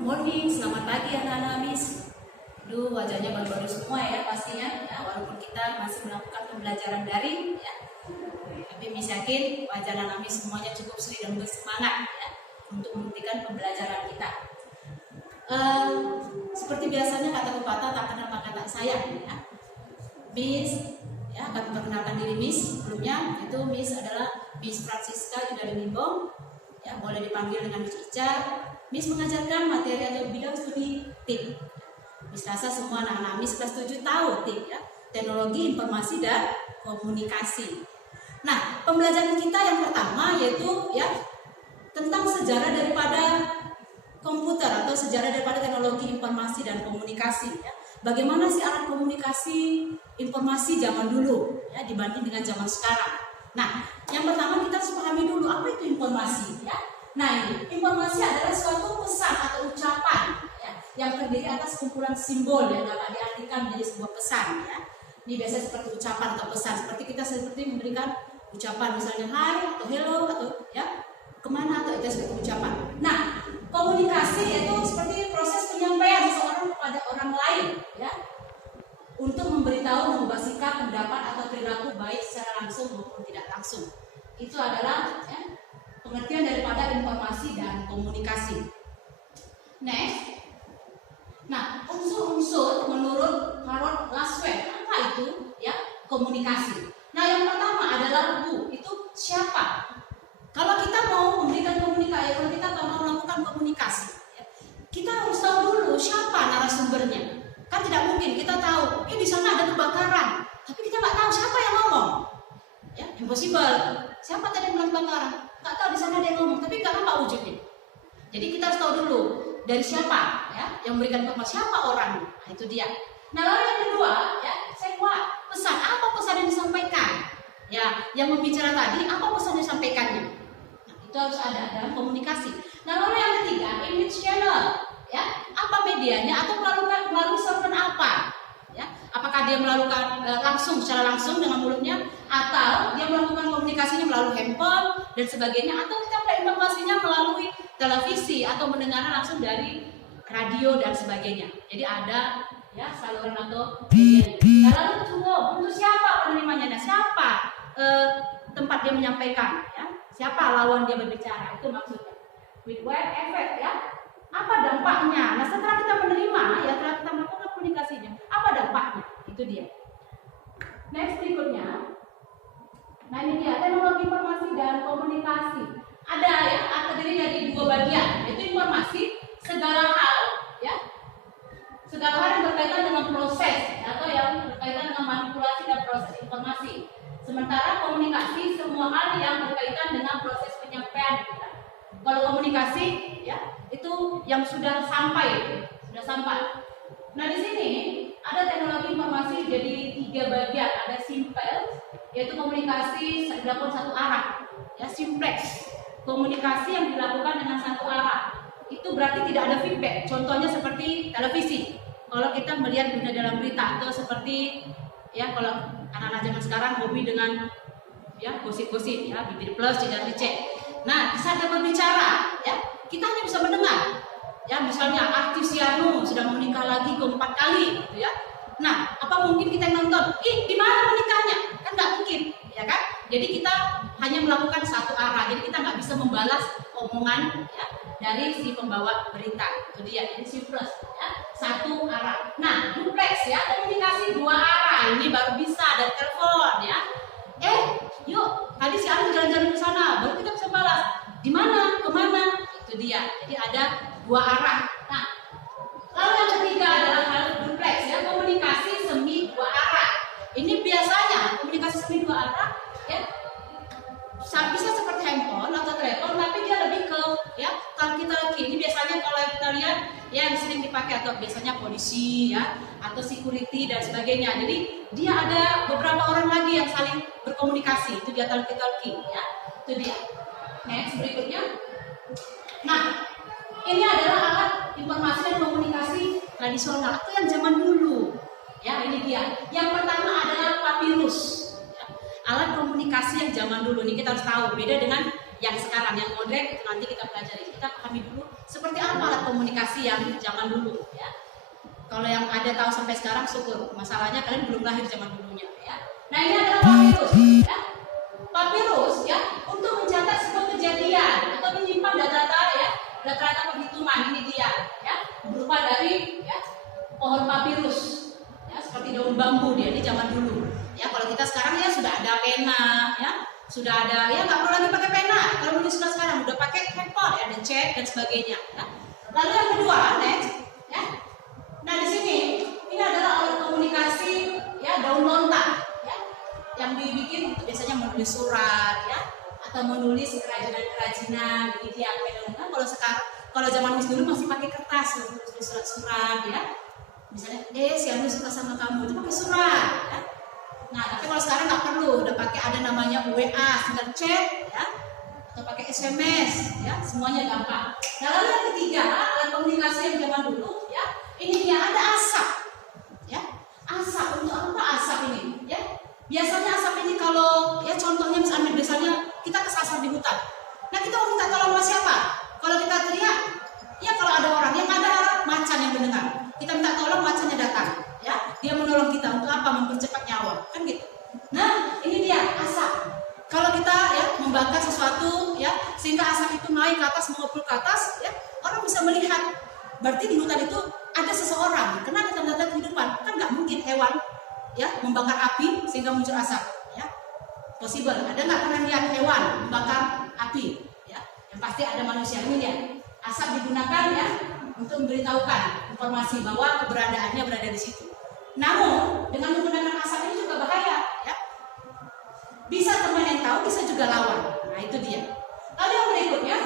Good morning, selamat pagi anak-anak Miss. Duh, wajahnya baru-baru semua ya pastinya ya, walaupun kita masih melakukan pembelajaran daring ya. Tapi Miss yakin wajah anak-anak Miss semuanya cukup seri dan bersemangat ya untuk membuktikan pembelajaran kita. Seperti biasanya kata pepatah tak kenal maka tak sayang ya. Miss ya akan memperkenalkan diri Miss. Sebelumnya itu Miss adalah Miss Francisca Yuda Limbong. Ya, boleh dipanggil dengan Miss Ica. Miss mengajarkan materi atau bidang studi TIK. Miss rasa semua anak-anak Miss kelas 7 tahu TIK ya, teknologi informasi dan komunikasi. Nah, pembelajaran kita yang pertama yaitu ya tentang sejarah daripada komputer atau sejarah daripada teknologi informasi dan komunikasi ya. Bagaimana sih alat komunikasi informasi zaman dulu ya dibanding dengan zaman sekarang. Nah, yang pertama kita harus pahami dulu apa itu informasi ya. Nah, ini informasi adalah suatu pesan atau ucapan ya, yang terdiri atas kumpulan simbol yang dapat diartikan menjadi sebuah pesan ya. Ini biasanya seperti ucapan atau pesan, seperti kita memberikan ucapan misalnya hai atau hello atau ya kemana atau itu seperti ucapan. Nah, komunikasi itu seperti proses penyampaian seseorang kepada orang lain ya, untuk memberitahu, mengubah sikap, pendapat atau perilaku baik secara langsung maupun tidak langsung. Itu adalah ya, pengertian daripada informasi dan komunikasi. Next. Nah, unsur-unsur menurut Harold Laswell, apa itu ya komunikasi? Nah, yang pertama adalah who, itu siapa? Kalau kita mau memberikan komunikasi, kalau kita mau melakukan komunikasi, ya, kita harus tahu dulu siapa narasumbernya. Kan tidak mungkin kita tahu, di sana ada kebakaran, tapi kita nggak tahu siapa yang ngomong. Ya, impossible. Siapa tadi yang bilang kebakaran? Nggak tahu, di sana ada yang ngomong, tapi nggak nampak wujudnya. Jadi kita harus tahu dulu dari siapa, ya, yang memberikan informasi, siapa orang. Nah, itu dia. Nah, lalu yang kedua, ya, pesan. Apa pesan yang disampaikan? Ya, yang membicara tadi, apa pesan yang disampaikannya? Nah, itu harus ada dalam komunikasi. Nah, lalu yang ketiga, image channel. Ya, apa medianya atau melalui server apa? Ya, apakah dia melakukan secara langsung dengan mulutnya, atau dia melakukan komunikasinya melalui handphone dan sebagainya, atau kita dapat informasinya melalui televisi atau mendengar langsung dari radio dan sebagainya. Jadi ada ya saluran atau media. Nah, lalu untuk siapa penerimanya? Nah, siapa tempat dia menyampaikan? Ya, siapa lawan dia berbicara? Itu maksudnya. With what effect ya? Apa dampaknya? Nah, setelah kita menerima, ya setelah kita melakukan komunikasinya, apa dampaknya? Itu dia. Next berikutnya. Nah, ini dia teknologi informasi dan komunikasi. Ada ya, terdiri dari dua bagian, yaitu informasi, segala hal, ya, segala hal yang berkaitan dengan proses atau yang berkaitan dengan manipulasi dan proses informasi. Sementara komunikasi, semua hal yang berkaitan dengan proses penyampaian. Kalau komunikasi, ya, itu yang sudah sampai. Nah, di sini ada teknologi informasi jadi 3 bagian. Ada simple, yaitu komunikasi dilakukan satu arah. Ya, simplex, komunikasi yang dilakukan dengan satu arah. Itu berarti tidak ada feedback. Contohnya seperti televisi. Kalau kita melihat dunia dalam berita, atau seperti ya kalau anak-anak zaman sekarang hobi dengan ya gosip-gosip ya, bibir plus, tidak dicek. Nah, saat dia berbicara, ya, kita hanya bisa mendengar. Ya, misalnya artis Yano sudah menikah lagi ke-4 kali, gitu ya. Nah, apa mungkin kita yang nonton? Di mana menikahnya? Kan nggak mungkin, ya kan? Jadi kita hanya melakukan satu arah. Jadi kita nggak bisa membalas omongan ya dari si pembawa berita. Itu dia, ini simplest, ya, satu arah. Nah, duplex ya, komunikasi 2 arah. Ini baru bisa dari telepon, ya. Yuk, tadi si Anu jalan-jalan ke sana, baru kita bisa balas. Di mana? Kemana? Itu dia. Jadi ada 2 arah. Nah, lalu yang ketiga adalah hal duplex ya, komunikasi semi 2 arah. Ini biasanya komunikasi semi 2 arah ya, bisa seperti handphone atau telepon, tapi dia lebih ke ya talkie-talkie. Ini biasanya kalau kita lihat ya yang sering dipakai atau biasanya polisi ya atau security dan sebagainya. Jadi dia ada beberapa orang lagi yang saling berkomunikasi. Itu dia talkie-talkie ya. Itu dia. Next berikutnya. Nah, ini adalah alat informasi dan komunikasi tradisional atau yang zaman dulu. Ya, ini dia. Yang pertama adalah papirus. Ya. Alat komunikasi yang zaman dulu. Ini kita harus tahu beda dengan yang sekarang, yang modern itu nanti kita pelajari. Kita pahami dulu seperti apa alat komunikasi yang zaman dulu ya. Kalau yang ada tahu sampai sekarang syukur. Masalahnya kalian belum lahir zaman dulunya ya. Nah, ini adalah papirus ya. Papirus ya untuk mencatat sebuah kejadian atau menyimpan data-data ya, data-data perhitungan. Ini dia ya, berupa dari ya pohon papirus ya, seperti daun bambu dia di zaman dulu ya. Kalau kita sekarang ya sudah ada pena ya, sudah ada ya, nggak perlu lagi pakai pena. Kalau menulis sudah sekarang udah pakai handphone ya, ada chat dan sebagainya ya. Lalu yang kedua next ya. Nah, di sini ini adalah alat komunikasi ya, daun lontar ya, yang dibikin itu biasanya menulis surat ya, atau menulis kerajinan-kerajinan gitu ya. Kan kalau sekarang, kalau zaman dulu masih pakai kertas, menulis surat-surat ya. Misalnya, si Anu suka sama kamu, itu pakai surat ya. Nah, tapi kalau sekarang nggak perlu, udah pakai ada namanya WA, tinggal chat ya, atau pakai SMS ya, semuanya gampang. Nah, lalu yang ketiga, alat komunikasi yang zaman dulu ya, ini dia ada asap ya. Asap, untuk apa asap ini ya? Biasanya asap ini kalau ya, contohnya misalnya kita kesasar di hutan. Nah, kita mau minta tolong sama siapa? Kalau kita teriak ya, kalau ada orang yang ada macan yang mendengar, kita minta tolong, macannya datang ya, dia menolong kita untuk apa? Mempercepat nyawa kan gitu. Nah, ini dia asap. Kalau kita ya membakar sesuatu ya, sehingga asap itu naik ke atas, mengepul ke atas ya, orang bisa melihat. Berarti di hutan itu ada seseorang, karena ada tanda-tanda kehidupan. Kan nggak mungkin hewan ya membakar api sehingga muncul asap ya. Possible. Ada nggak pernah lihat hewan membakar api ya? Yang pasti ada manusia. Ini dia. Asap digunakan ya untuk memberitahukan informasi bahwa keberadaannya berada di situ. Namun dengan menggunakan asap ini juga bahaya ya. Bisa teman yang tahu, bisa juga lawan. Nah, itu dia. Lalu yang berikutnya,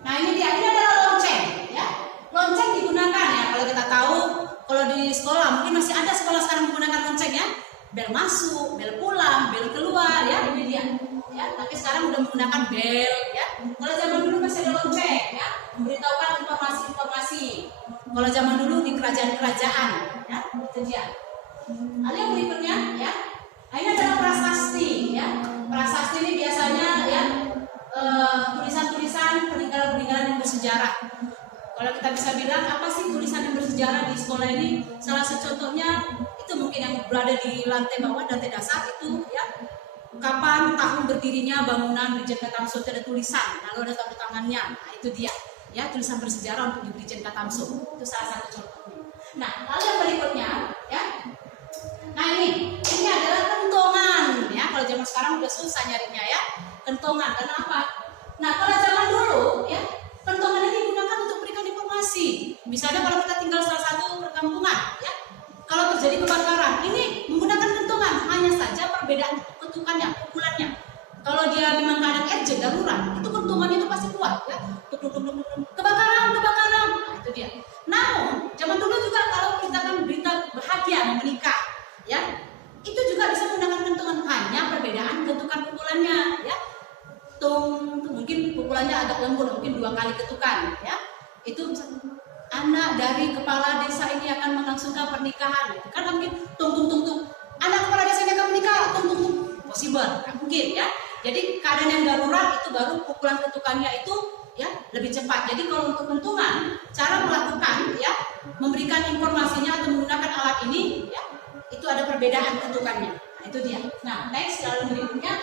nah ini dia, ini adalah lonceng ya. Lonceng digunakan ya, kalau kita tahu, kalau di sekolah mungkin masih ada sekolah sekarang menggunakan lonceng ya. Bel masuk, bel pulang, bel keluar ya, ini dia. Ya, tapi sekarang udah menggunakan bel ya. Kalau zaman dulu masih ada lonceng ya, memberitahukan informasi-informasi. Kalau zaman dulu di kerajaan-kerajaan ya, itu dia. Lalu yang berikutnya ya, nah, ini adalah prasasti ya. Prasasti ini biasanya ya tulisan-tulisan peninggalan-peninggalan yang bersejarah. Kalau kita bisa bilang apa sih tulisan yang bersejarah di sekolah ini? Salah satu contohnya itu mungkin yang berada di lantai bawah, lantai dasar itu ya. Kapan tahun berdirinya bangunan Brigjen Katamso, ada tulisan, lalu ada tanda tangannya. Nah, itu dia ya, tulisan bersejarah untuk di Brigjen Katamso. Itu salah satu contohnya. Nah, lalu yang berikutnya ya. Nah, ini adalah kentongan ya. Kalau zaman sekarang udah susah nyarinya ya. Kentongan, kenapa? Nah, kalau zaman dulu ya, kentongan ini digunakan untuk memberikan informasi. Misalnya kalau kita tinggal salah satu perkampungan ya, kalau terjadi kebakaran, ini menggunakan kentongan. Hanya saja perbedaan ketukannya, pukulannya. Kalau dia memang keadaan urgent, darurat, itu kentongannya itu pasti kuat ya. Kebakaran. Nah, itu dia. Namun, zaman dulu juga kalau kita kan berita bahagia menikah ya, itu juga bisa menggunakan kentongan, hanya perbedaan ketukan pukulannya ya. Mungkin pukulannya agak lembut, mungkin 2 kali ketukan ya. Itu anak dari kepala desa ini akan melangsungkan pernikahan. Kan mungkin tung. Anak kepala desa ini akan menikah, tung. Possible, kan mungkin ya. Jadi keadaan yang darurat itu baru pukulan ketukannya itu ya lebih cepat. Jadi kalau untuk kentungan, cara melakukan ya, memberikan informasinya atau menggunakan alat ini ya, itu ada perbedaan ketukannya. Nah, itu dia. Nah, next lalu berikutnya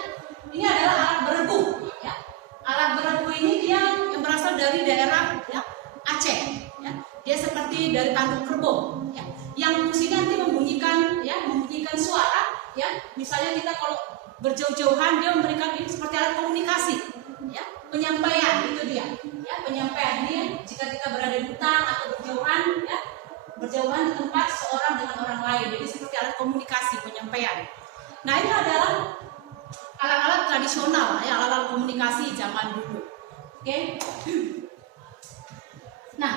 ini adalah alat beregu ya. Alat beregu ini dia yang berasal dari daerah ya, Aceh ya. Dia seperti dari tanduk kerbau ya. Yang fungsinya nanti membunyikan suara ya. Misalnya kita kalau berjauh-jauhan, dia memberikan ini seperti alat komunikasi ya. Penyampaian itu dia ya, penyampaian ini jika kita berada di hutan atau berjauhan ya, berjauhan di tempat seorang dengan orang lain. Jadi seperti alat komunikasi, penyampaian. Nah, ini adalah alat-alat tradisional ya, alat-alat komunikasi zaman dulu. Oke. Nah,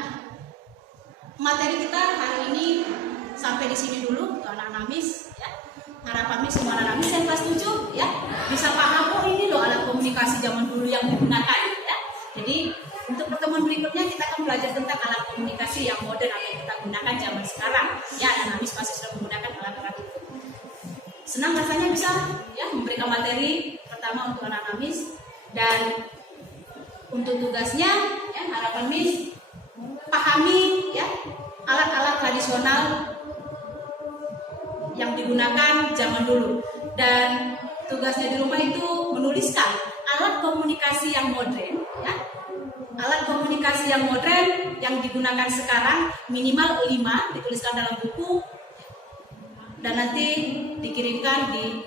materi kita hari ini sampai di sini dulu untuk anak-anak MIS ya. Harapan MIS semua anak-anak MIS yang kelas 7 ya bisa paham, oh ini loh alat komunikasi zaman dulu yang digunakan ya. Jadi untuk pertemuan berikutnya kita akan belajar tentang alat komunikasi yang modern yang kita gunakan zaman sekarang. Ya, anak-anak MIS pasti sudah menggunakan alat-alat itu. Senang rasanya bisa ya memberikan materi pertama untuk anak-anak MIS, dan untuk tugasnya ya harapan MIS memahami ya alat-alat tradisional yang digunakan zaman dulu, dan tugasnya di rumah itu menuliskan alat komunikasi yang modern ya. Alat komunikasi yang modern yang digunakan sekarang minimal 5, dituliskan dalam buku dan nanti dikirimkan di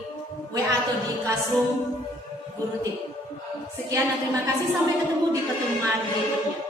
WA atau di classroom guru tim. Sekian dan terima kasih, sampai ketemu di pertemuan berikutnya.